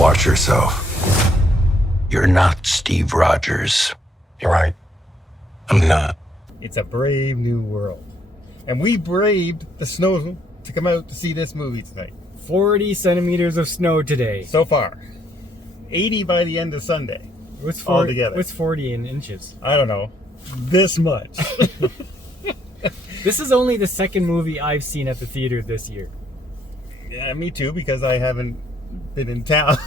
Watch yourself. You're not Steve Rogers. You're right. I'm not. It's a brave new world. And we braved the snow to come out to see this movie tonight. 40 centimeters of snow today. So far. 80 by the end of Sunday. What's all together. What's 40 in inches? I don't know. This much. This is only the second movie I've seen at the theater this year. Yeah, me too, because I haven't been in town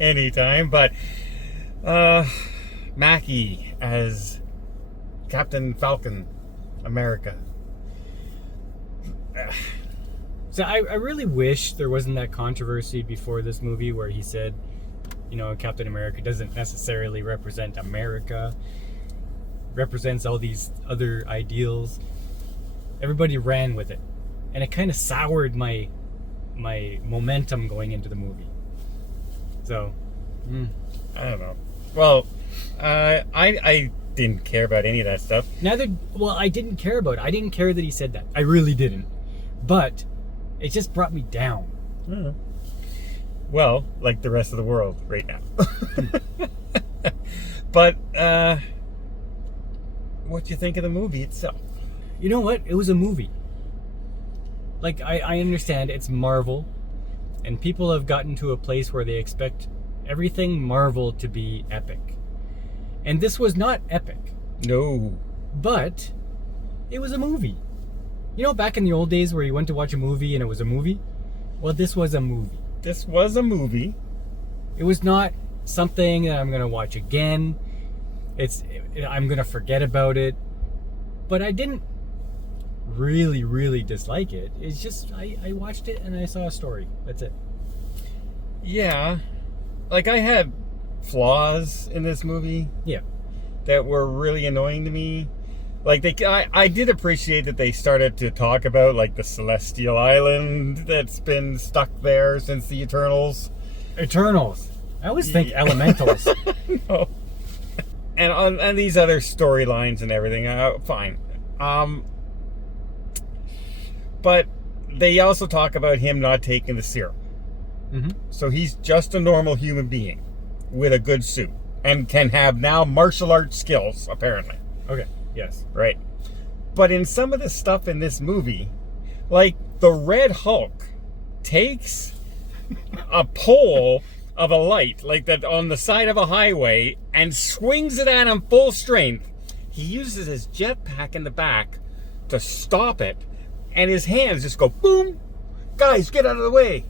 anytime. But Mackie as Captain Falcon America. So I really wish there wasn't that controversy before this movie where he said, you know, Captain America doesn't necessarily represent America, represents all these other ideals. Everybody ran with it, and it kind of soured my momentum going into the movie. So, I don't know. Well, I didn't care about any of that stuff. I didn't care about it. I didn't care that he said that. I really didn't. But it just brought me down. Well, like the rest of the world right now. But what do you think of the movie itself? You know what? It was a movie. Like, I understand it's Marvel, and people have gotten to a place where they expect everything Marvel to be epic. And this was not epic. No. But it was a movie. You know, back in the old days where you went to watch a movie and it was a movie? Well, this was a movie. This was a movie. It was not something that I'm going to watch again. I'm going to forget about it. But I didn't really, really dislike it. It's just, I watched it and I saw a story. That's it. Yeah. Like, I had flaws in this movie. Yeah. That were really annoying to me. Like, I did appreciate that they started to talk about, like, the Celestial Island that's been stuck there since the Eternals. Eternals. I always think Elementals. No. And these other storylines and everything, fine. But they also talk about him not taking the serum. Mm-hmm. So he's just a normal human being with a good suit and can have now martial arts skills, apparently. Okay. Yes. Right. But in some of the stuff in this movie, like the Red Hulk takes a pole of a light, like that on the side of a highway, and swings it at him full strength. He uses his jetpack in the back to stop it, and his hands just go boom. Guys, get out of the way.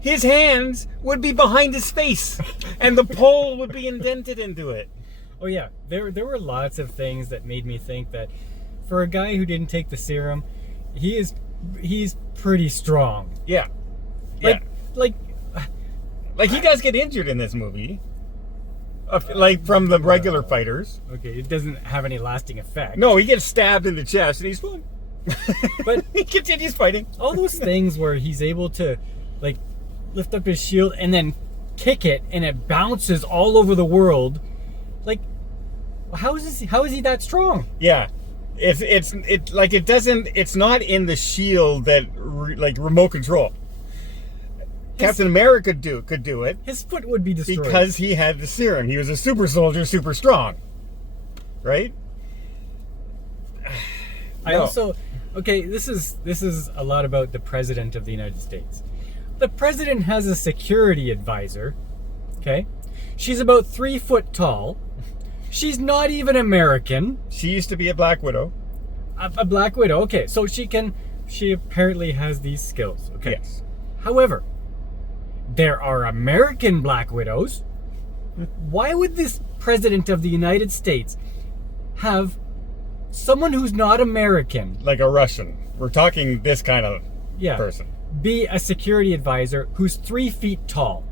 His hands would be behind his face, and the pole would be indented into it. Oh yeah, there were lots of things that made me think that for a guy who didn't take the serum, he's pretty strong. Yeah. Like he does get injured in this movie. Like from the regular fighters. Okay, it doesn't have any lasting effect. No, he gets stabbed in the chest and he's fine. But he continues fighting. All those things where he's able to, like, lift up his shield and then kick it and it bounces all over the world. Like, how is he that strong? Yeah, it's not in the shield that like remote control. Captain America could do it. His foot would be destroyed because he had the serum. He was a super soldier, super strong, right? This is a lot about the President of the United States. The President has a security advisor. Okay, she's about 3 foot tall. She's not even American. She used to be a Black Widow. A Black Widow. Okay, so she apparently has these skills. Okay. Yes. However, there are American Black Widows. Why would this President of the United States have someone who's not American, like a Russian? We're talking this kind of person. Be a security advisor who's 3 feet tall.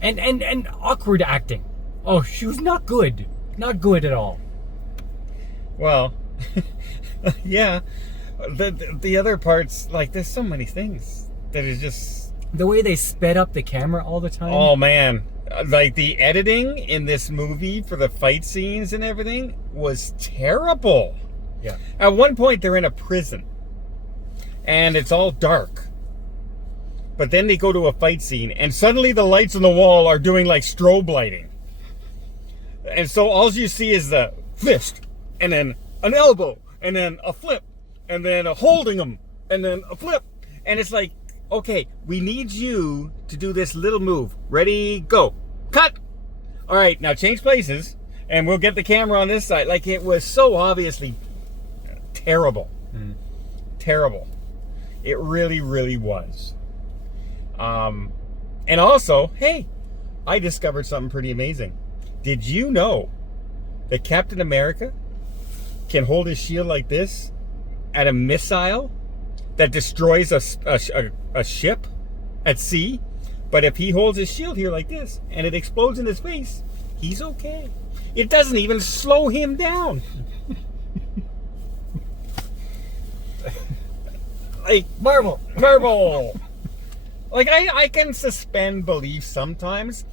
And awkward acting. Oh, she was not good. Not good at all. Well, yeah. The other parts, like, there's so many things that is just... The way they sped up the camera all the time. Oh, man. Like, the editing in this movie for the fight scenes and everything was terrible. Yeah. At one point, they're in a prison. And it's all dark. But then they go to a fight scene, and suddenly the lights on the wall are doing like strobe lighting. And so all you see is the fist, and then an elbow, and then a flip, and then a holding them, and then a flip. And it's like, okay, we need you to do this little move. Ready, go. Cut. All right, now change places, and we'll get the camera on this side. Like, it was so obviously terrible. Terrible. It really, really was. And also, hey, I discovered something pretty amazing. Did you know that Captain America can hold his shield like this at a missile that destroys a ship at sea? But if he holds his shield here like this and it explodes in his face, he's okay. It doesn't even slow him down. Like, Marvel. Like, I can suspend belief sometimes,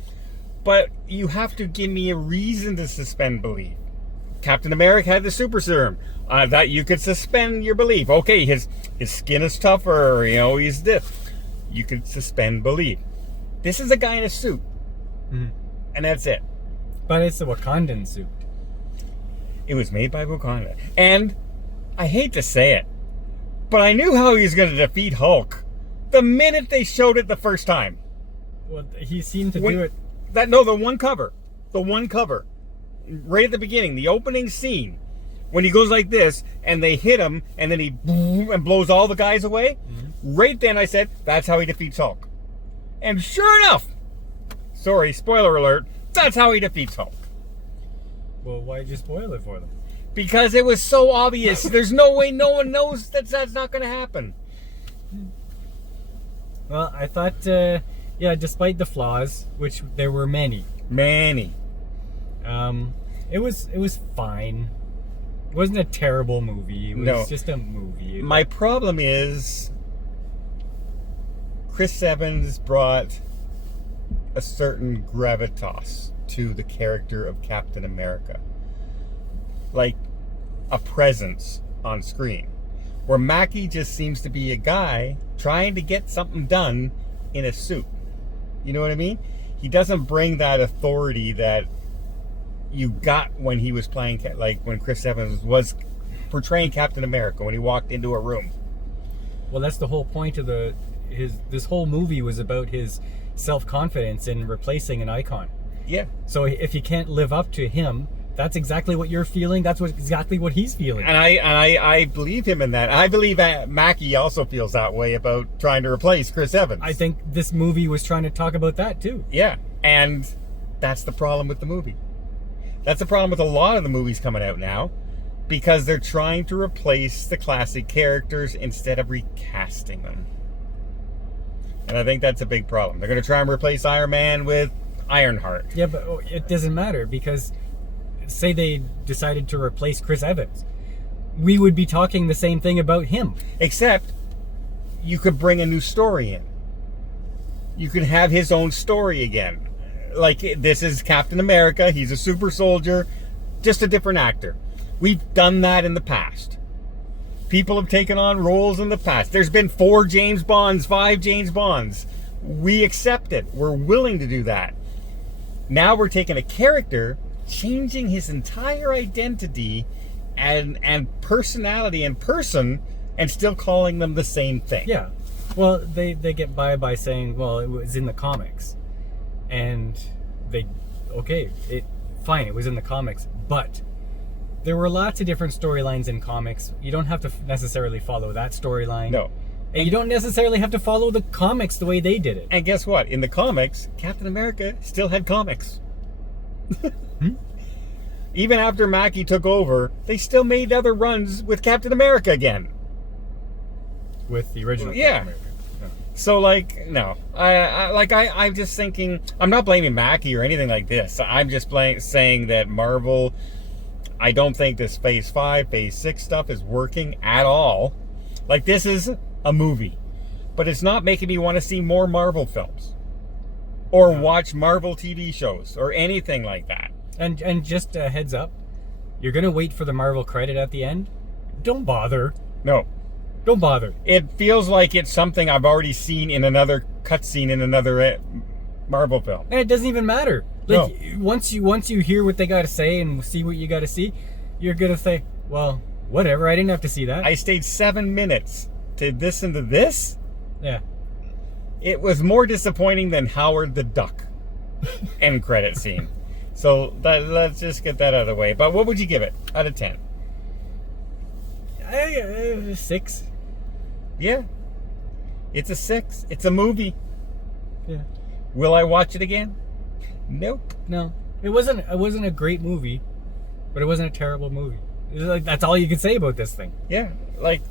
but you have to give me a reason to suspend belief. Captain America had the super serum. That you could suspend your belief. Okay, his skin is tougher, he's this. You could suspend belief. This is a guy in a suit. And that's it. But it's a Wakandan suit. It was made by Wakanda. And I hate to say it, but I knew how he was going to defeat Hulk the minute they showed it the first time. Well, he seemed to do it. The one cover. Right at the beginning, the opening scene, when he goes like this, and they hit him, and then he boom, and blows all the guys away. Right then I said, that's how he defeats Hulk. And sure enough, sorry, spoiler alert, that's how he defeats Hulk. Well, why'd you spoil it for them? Because it was so obvious. There's no way no one knows that's not going to happen. Well, I thought, despite the flaws, which there were many, it was fine. It wasn't a terrible movie. It was just a movie. My problem is Chris Evans brought a certain gravitas to the character of Captain America. Like a presence on screen. Where Mackie just seems to be a guy trying to get something done in a suit. You know what I mean? He doesn't bring that authority that you got when he was playing, like when Chris Evans was portraying Captain America when he walked into a room. Well, that's the whole point of this whole movie was about his self-confidence in replacing an icon. Yeah. So if you can't live up to him, that's exactly what you're feeling. That's exactly what he's feeling. And I believe him in that. I believe Mackie also feels that way about trying to replace Chris Evans. I think this movie was trying to talk about that too. Yeah. And that's the problem with the movie. That's the problem with a lot of the movies coming out now, because they're trying to replace the classic characters instead of recasting them. And I think that's a big problem. They're going to try and replace Iron Man with Ironheart. Yeah, but it doesn't matter, because say they decided to replace Chris Evans, we would be talking the same thing about him. Except you could bring a new story in. You could have his own story again. Like, this is Captain America, he's a super soldier, just a different actor. We've done that in the past. People have taken on roles in the past. There's been 4 James Bonds, 5 James Bonds. We accept it. We're willing to do that. Now we're taking a character, changing his entire identity and personality and person, and still calling them the same thing. Yeah. Well, they get by saying, well, it was in the comics. And fine, it was in the comics, but there were lots of different storylines in comics. You don't have to necessarily follow that storyline. No. And you don't necessarily have to follow the comics the way they did it. And guess what? In the comics, Captain America still had comics. Even after Mackie took over, they still made other runs with Captain America again. With the original Yeah. Captain America. Yeah. So, like, no. I'm just thinking, I'm not blaming Mackie or anything like this. I'm just saying that Marvel, I don't think this Phase 5, Phase 6 stuff is working at all. Like, this is a movie. But it's not making me want to see more Marvel films. Or watch Marvel TV shows. Or anything like that. And just a heads up, you're going to wait for the Marvel credit at the end? Don't bother. No. Don't bother. It feels like it's something I've already seen in another cutscene in another Marvel film. And it doesn't even matter. Like once you hear what they got to say and see what you got to see, you're gonna say, well, whatever. I didn't have to see that. I stayed 7 minutes to listen to this. Yeah. It was more disappointing than Howard the Duck end credit scene. So let's just get that out of the way. But what would you give it out of 10? 6. Yeah. It's a 6. It's a movie. Yeah. Will I watch it again? Nope. No. It wasn't a great movie, but it wasn't a terrible movie. It was like, that's all you can say about this thing. Yeah. Like,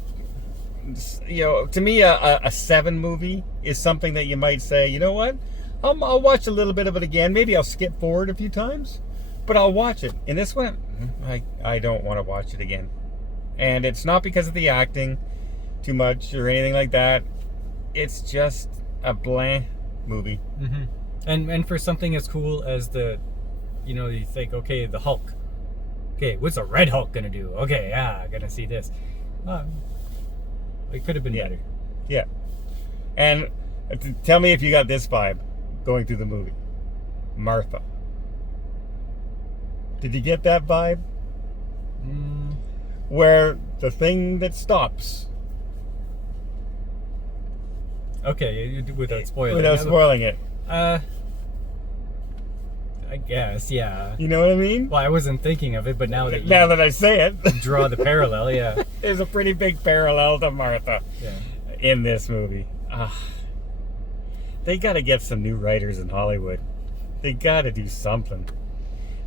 you know, to me, a 7 movie is something that you might say, you know what? I'll watch a little bit of it again. Maybe I'll skip forward a few times, but I'll watch it. And this one, I don't want to watch it again. And it's not because of the acting too much or anything like that. It's just a bland movie. Mm-hmm. And for something as cool as you think, okay, the Hulk. Okay, what's a Red Hulk gonna do? Okay, yeah, gonna see this. It could have been better. Yeah. And tell me if you got this vibe going through the movie. Martha. Did you get that vibe? Where the thing that stops. Okay, without spoiling. Without spoiling it. I guess, yeah. You know what I mean? Well, I wasn't thinking of it, but now that I say it, draw the parallel, yeah. There's a pretty big parallel to Martha in this movie. They got to get some new writers in Hollywood. They got to do something.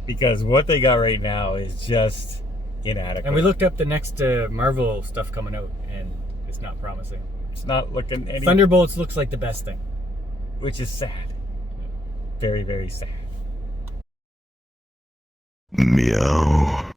Because what they got right now is just inadequate. And we looked up the next Marvel stuff coming out, and it's not promising. It's not looking any... Thunderbolts looks like the best thing. Which is sad. Very, very sad. Meow.